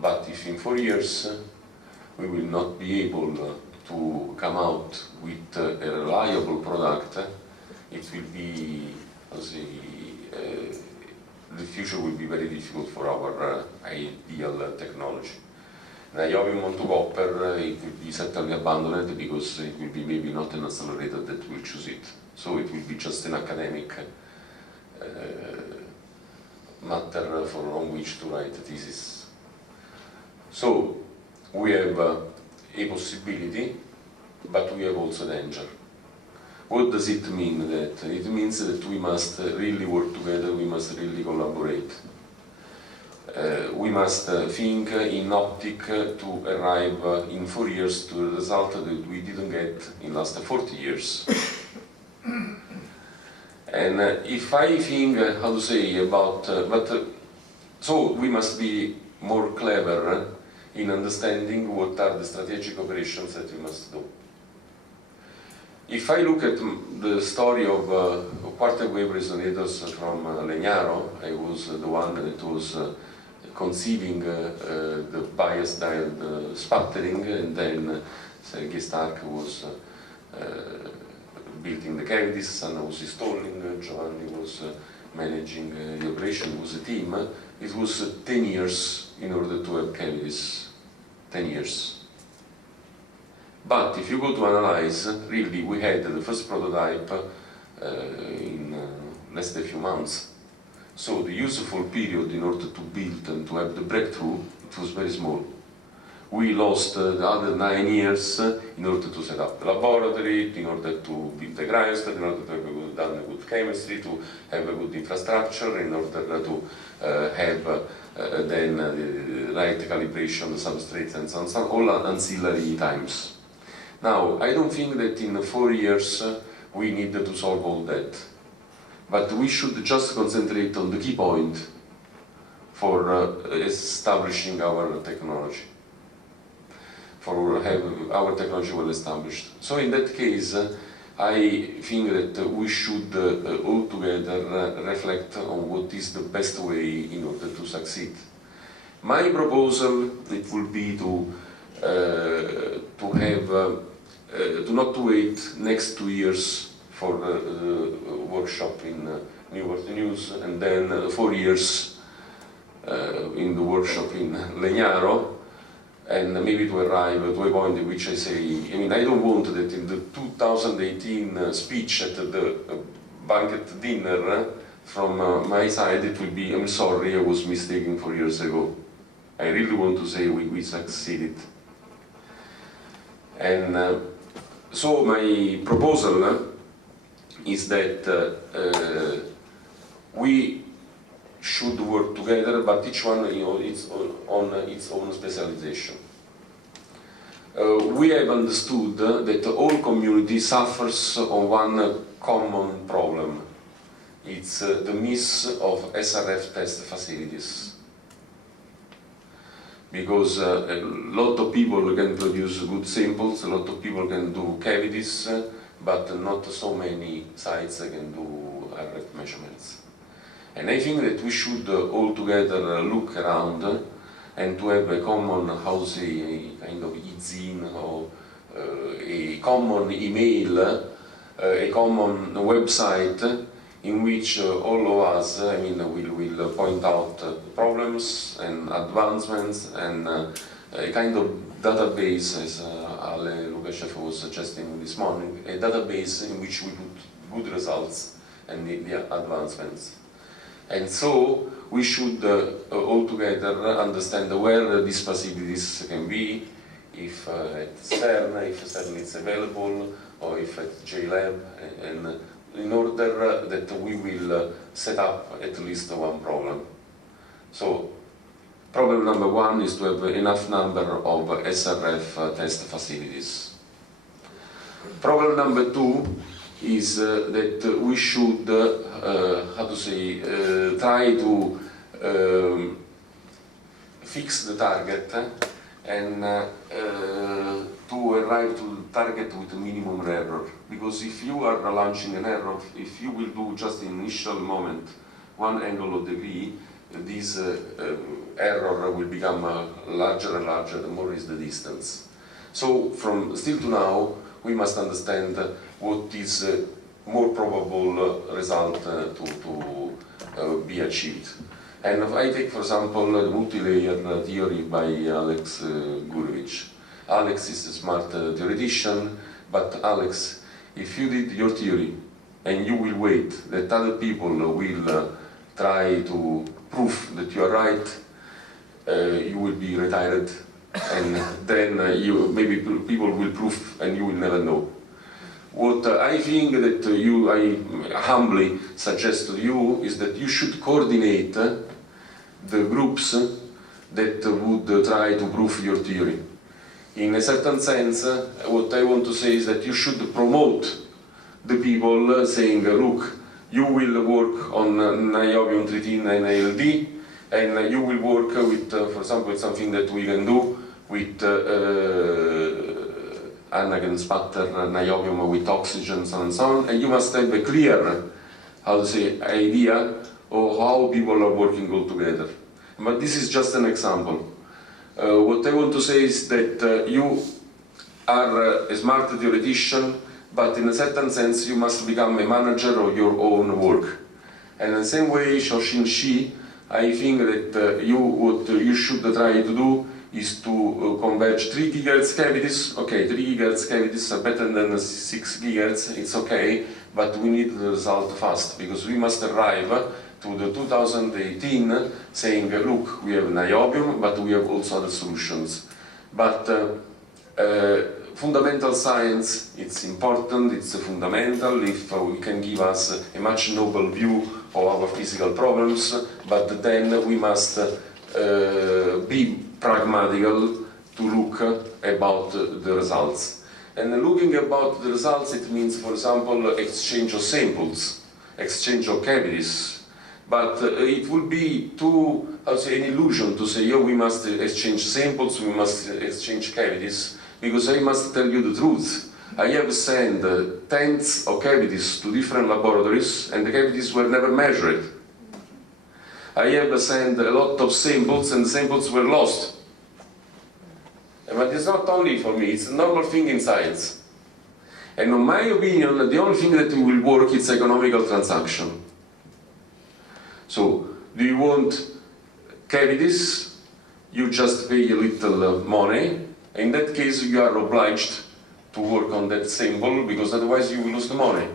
But if in 4 years we will not be able to come out with a reliable product, it will be, the future will be very difficult for our ideal technology. Niobium onto copper, it will be certainly abandoned because it will be maybe not an accelerator that will choose it. So it will be just an academic matter on which to write a thesis. So we have a possibility, but we have also danger. What does it mean? That it means that we must really work together, we must really collaborate. We must think in optic to arrive in 4 years to a result that we didn't get in the last 40 years. And if I think, how to say, about, so we must be more clever in understanding what are the strategic operations that we must do. If I look at the story of quarter wave resonators from Legnaro, I was the one that was conceiving the bias diode sputtering, and then Sergei Stark was building the cavities, Sanna was installing, Giovanni was managing the operation. It was a team. It was 10 years in order to have cavities, 10 years. But if you go to analyze, really we had the first prototype in less than a few months. So the useful period in order to build and to have the breakthrough, it was very small. We lost the other 9 years in order to set up the laboratory, in order to build the cryostat, in order to have done a good chemistry, to have a good infrastructure, in order to have then the right calibration, the substrates and so on, all ancillary times. Now, I don't think that in 4 years we need to solve all that. But we should just concentrate on the key point for establishing our technology, for having our technology well established. So in that case, I think that we should all together reflect on what is the best way in order to succeed. My proposal, it will be to not to wait next 2 years for the workshop in Newport News, and then 4 years in the workshop in Legnaro, and maybe to arrive to a point in which I say, I don't want that in the 2018 speech at the banquet dinner from my side it will be, I'm sorry, I was mistaken 4 years ago. I really want to say we succeeded. And so my proposal is that we should work together, but each one on its own specialization. We have understood that all community suffers on one common problem. It's the miss of SRF test facilities. Because a lot of people can produce good samples, a lot of people can do cavities, but not so many sites can do RF measurements. And I think that we should all together look around and to have a common, how to say, a kind of e-zine or a common email, a common website in which all of us, will point out problems and advancements and a kind of database, as Ale Lukashev was suggesting this morning, a database in which we put good results and the advancements. And so we should all together understand where these facilities can be, if at CERN, if CERN is available, or if at JLab, and in order that we will set up at least one problem. So problem number one is to have enough number of SRF test facilities. Problem number two is that we should, try to fix the target and to arrive to the target with a minimum error. Because if you are launching an error, if you will do just in initial moment 1 angle of degree, this error will become larger and larger the more is the distance. So from still to now, we must understand what is more probable result to be achieved. And if I take, for example, the multi-layer theory by Alex Gurevich. Alex is a smart theoretician, but Alex, if you did your theory and you will wait that other people will try to prove that you are right, you will be retired, and then maybe people will prove and you will never know. What I think that I humbly suggest to you is that you should coordinate the groups that would try to prove your theory. In a certain sense, what I want to say is that you should promote the people saying, look, you will work on niobium, tritium and ALD, and you will work with, for example, with something that we can do with anagen spatter, niobium with oxygen, so on and so on, and you must have a clear, how to say, idea of how people are working all together. But this is just an example. What I want to say is that you are a smart theoretician, but in a certain sense you must become a manager of your own work. And in the same way, Shoshin Shi, I think that what you should try to do is to converge 3 GHz cavities. Okay, 3 GHz cavities are better than 6 GHz, it's okay, but we need the result fast, because we must arrive to the 2018 saying, look, we have niobium, but we have also other solutions. But fundamental science, it's important, it's fundamental if we can give us a much noble view of our physical problems, but then we must be pragmatical to look about the results. And looking about the results, it means, for example, exchange of samples, exchange of cavities. But it would be too, I would say, an illusion to say, oh, we must exchange samples, we must exchange cavities, because I must tell you the truth. I have sent tens of cavities to different laboratories, and the cavities were never measured. I have sent a lot of samples, and the samples were lost. But it's not only for me, it's a normal thing in science. And in my opinion, the only thing that will work is economical transaction. So, do you want cavities? You just pay a little money. In that case, you are obliged to work on that sample, because otherwise you will lose the money.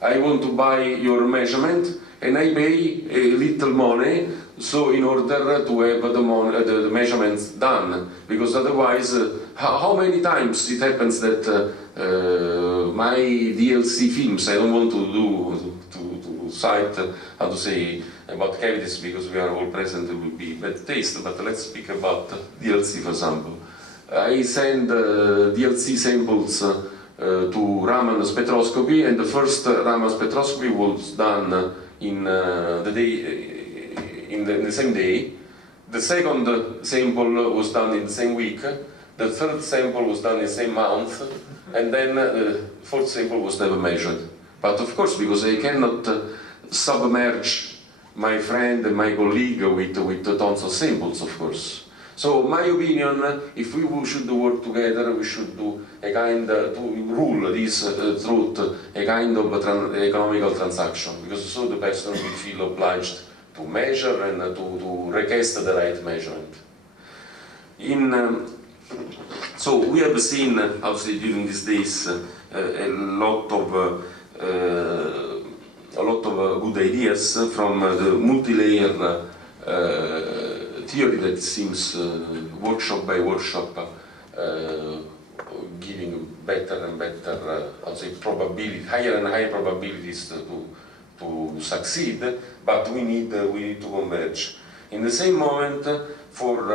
I want to buy your measurement, and I pay a little money, so in order to have the measurements done, because otherwise, how many times it happens that my DLC films, I don't want to cite, how to say, about cavities, because we are all present, it will be bad taste, but let's speak about DLC, for example. I send DLC samples to Raman spectroscopy, and the first Raman spectroscopy was done in the same day. The second sample was done in the same week. The third sample was done in the same month, and then the fourth sample was never measured. But of course, because I cannot submerge my friend and my colleague with tons of samples, of course. So, my opinion, if we should work together, we should do a kind to rule this truth, a kind of economical transaction, because so the person will feel obliged to measure and to request the right measurement. So we have seen, obviously, during these days, a lot of good ideas from the multi-layer theory that seems workshop by workshop giving better and better, I would say, probability, higher and higher probabilities to succeed, but we need to converge. In the same moment, for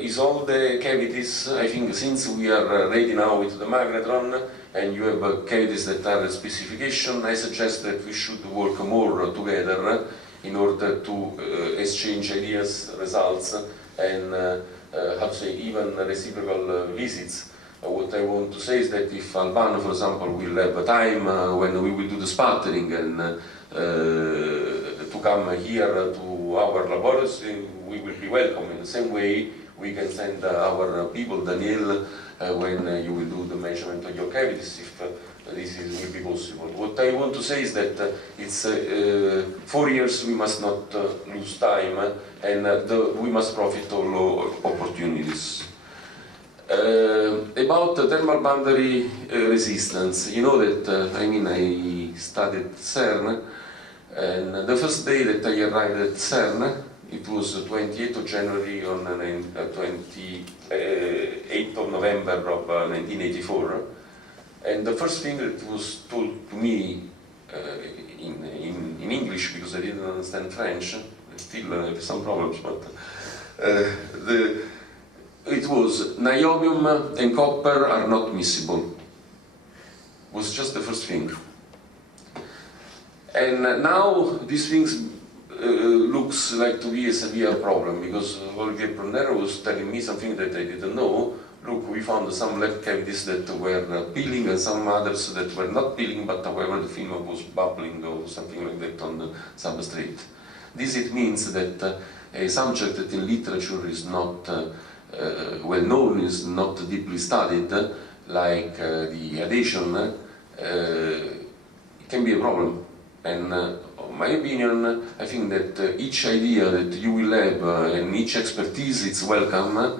Isolde cavities, I think since we are ready now with the magnetron, and you have cavities that are a specification, I suggest that we should work more together in order to exchange ideas, results, and how to say, even reciprocal visits. What I want to say is that if Albano, for example, will have a time when we will do the sputtering and to come here to to our laboratory, we will be welcome. In the same way, we can send our people, Daniel, when you will do the measurement of your cavities, if this will be possible. What I want to say is that it's 4 years, we must not lose time, and we must profit all opportunities. About thermal boundary resistance, you know that, I studied CERN, and the first day that I arrived at CERN, it was 28th of January on 28th of November of 1984, and the first thing that was told to me in English, because I didn't understand French, I still have some problems, but it was niobium and copper are not miscible. Was just the first thing. And now these things looks like to be a severe problem, because Olivier Brunner was telling me something that I didn't know. Look, we found some left cavities that were peeling and some others that were not peeling, but however the film was bubbling or something like that on the substrate. This it means that a subject that in literature is not well known, is not deeply studied, like the adhesion, it can be a problem. And in my opinion, I think that each idea that you will have and each expertise is welcome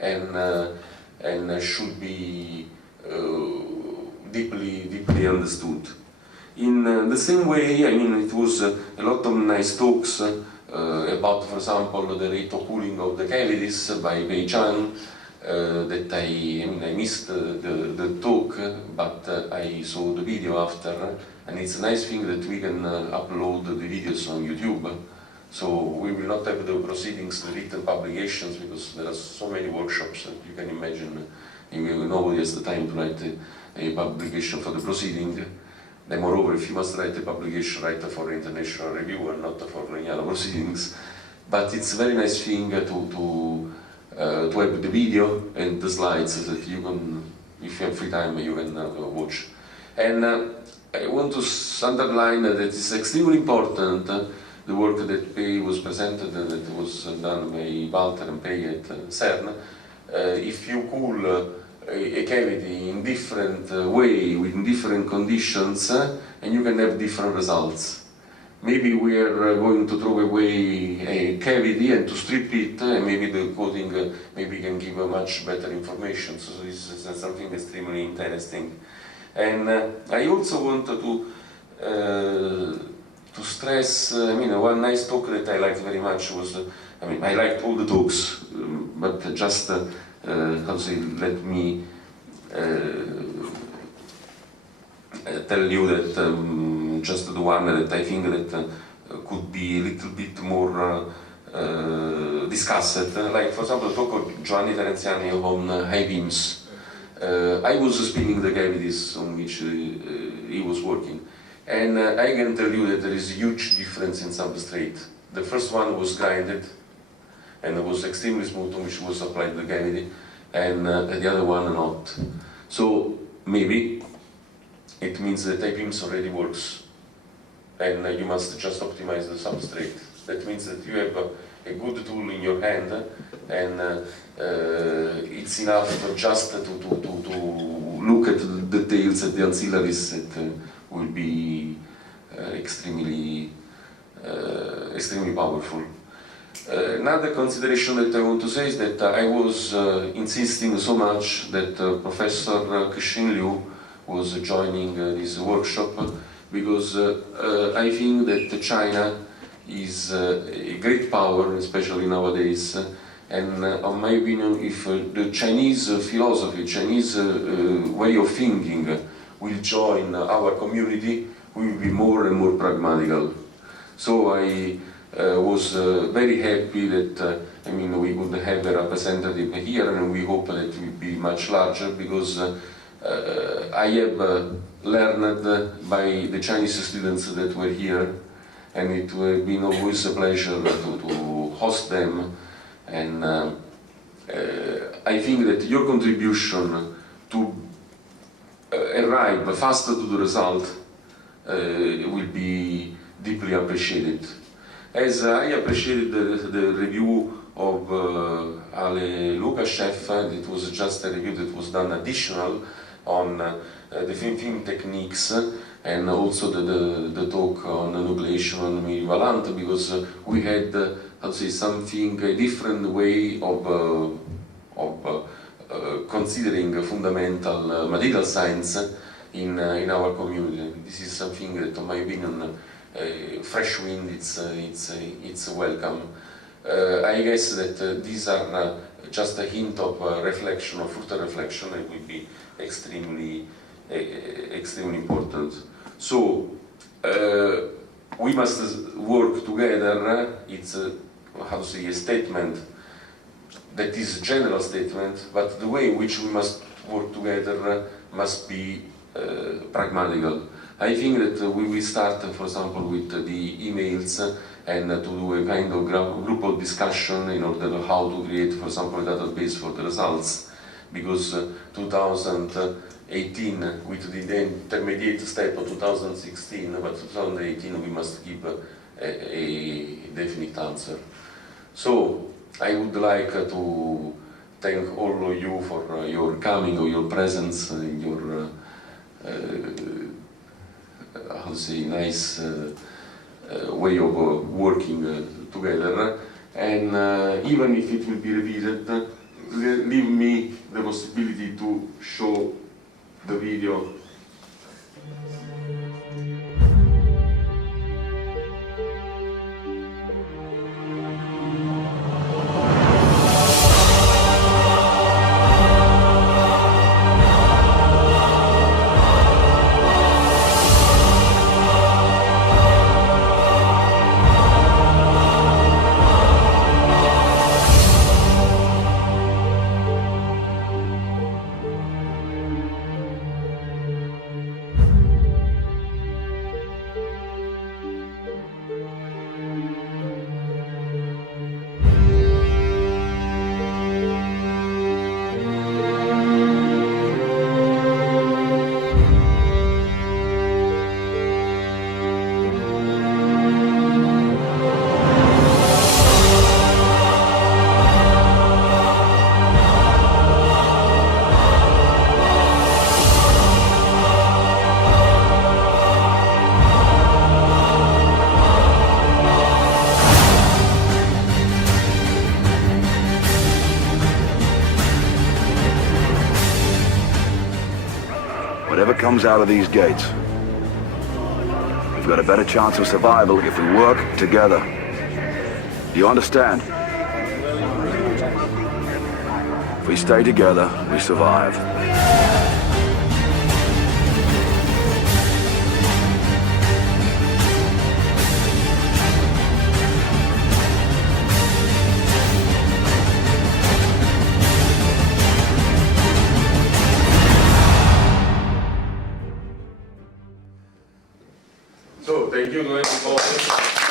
and should be deeply understood. In the same way, it was a lot of nice talks about, for example, the rate of cooling of the cavities by Wei Chan, that I missed the talk, but I saw the video after, and it's a nice thing that we can upload the videos on YouTube. So we will not have the proceedings, the written publications, because there are so many workshops that you can imagine. Nobody has the time to write a publication for the proceeding. Then moreover, if you must write a publication, write for international review and not for any other proceedings. But it's a very nice thing to have the video and the slides so that you can, if you have free time, you can watch. And I want to underline that it's extremely important, the work that Pei was presented and that was done by Walter and Pei at CERN. If you cool a cavity in different way, with different conditions, and you can have different results. Maybe we are going to throw away a cavity and to strip it, and maybe the coating maybe can give a much better information. So this is something extremely interesting. And I also wanted to stress, one nice talk that I liked very much was, I liked all the talks, but just, how to say, let me tell you that just the one that I think that could be a little bit more discussed, like for example the talk of Giovanni Terenziani on high beams. I was spinning the cavities on which he was working, and I can tell you that there is a huge difference in substrate. The first one was grinded and it was extremely smooth, on which was applied the cavity, and the other one not. So maybe it means that I-beams already works, and you must just optimize the substrate. That means that you have a good tool in your hand, and it's enough just to look at the details at the ancillaries that will be extremely powerful. Another consideration that I want to say is that I was insisting so much that Professor Kexin Liu was joining this workshop, because I think that China is a great power, especially nowadays, and in my opinion, if the Chinese philosophy, Chinese way of thinking will join our community, we will be more and more pragmatical. So I was very happy that we could have a representative here, and we hope that it will be much larger, because I have learned by the Chinese students that were here, and it will be always a pleasure to host them. And I think that your contribution to arrive faster to the result will be deeply appreciated. as I appreciated the review of Ale Lukashev. It was just a review that was done additional on the film techniques, and also the talk on nucleation and Mirivalant, because we had, how to say, something, a different way of considering fundamental material science in our community. This is something that, in my opinion, fresh wind, it's welcome. I guess that these are just a hint of reflection, or further reflection, and will be extremely important. So we must work together. It's how to say, a statement that is a general statement, but the way in which we must work together must be pragmatical. I think that we will start, for example, with the emails, and to do a kind of group of discussion in order to how to create, for example, a database for the results, because 2018, with the intermediate step of 2016, but 2018 we must give a definite answer. So I would like to thank all of you for your coming, or your presence, your how to say, nice way of working together. And even if it will be repeated, leave me the possibility to show the video. Whatever comes out of these gates, we've got a better chance of survival if we work together. Do you understand? If we stay together, we survive. So, thank you to everybody.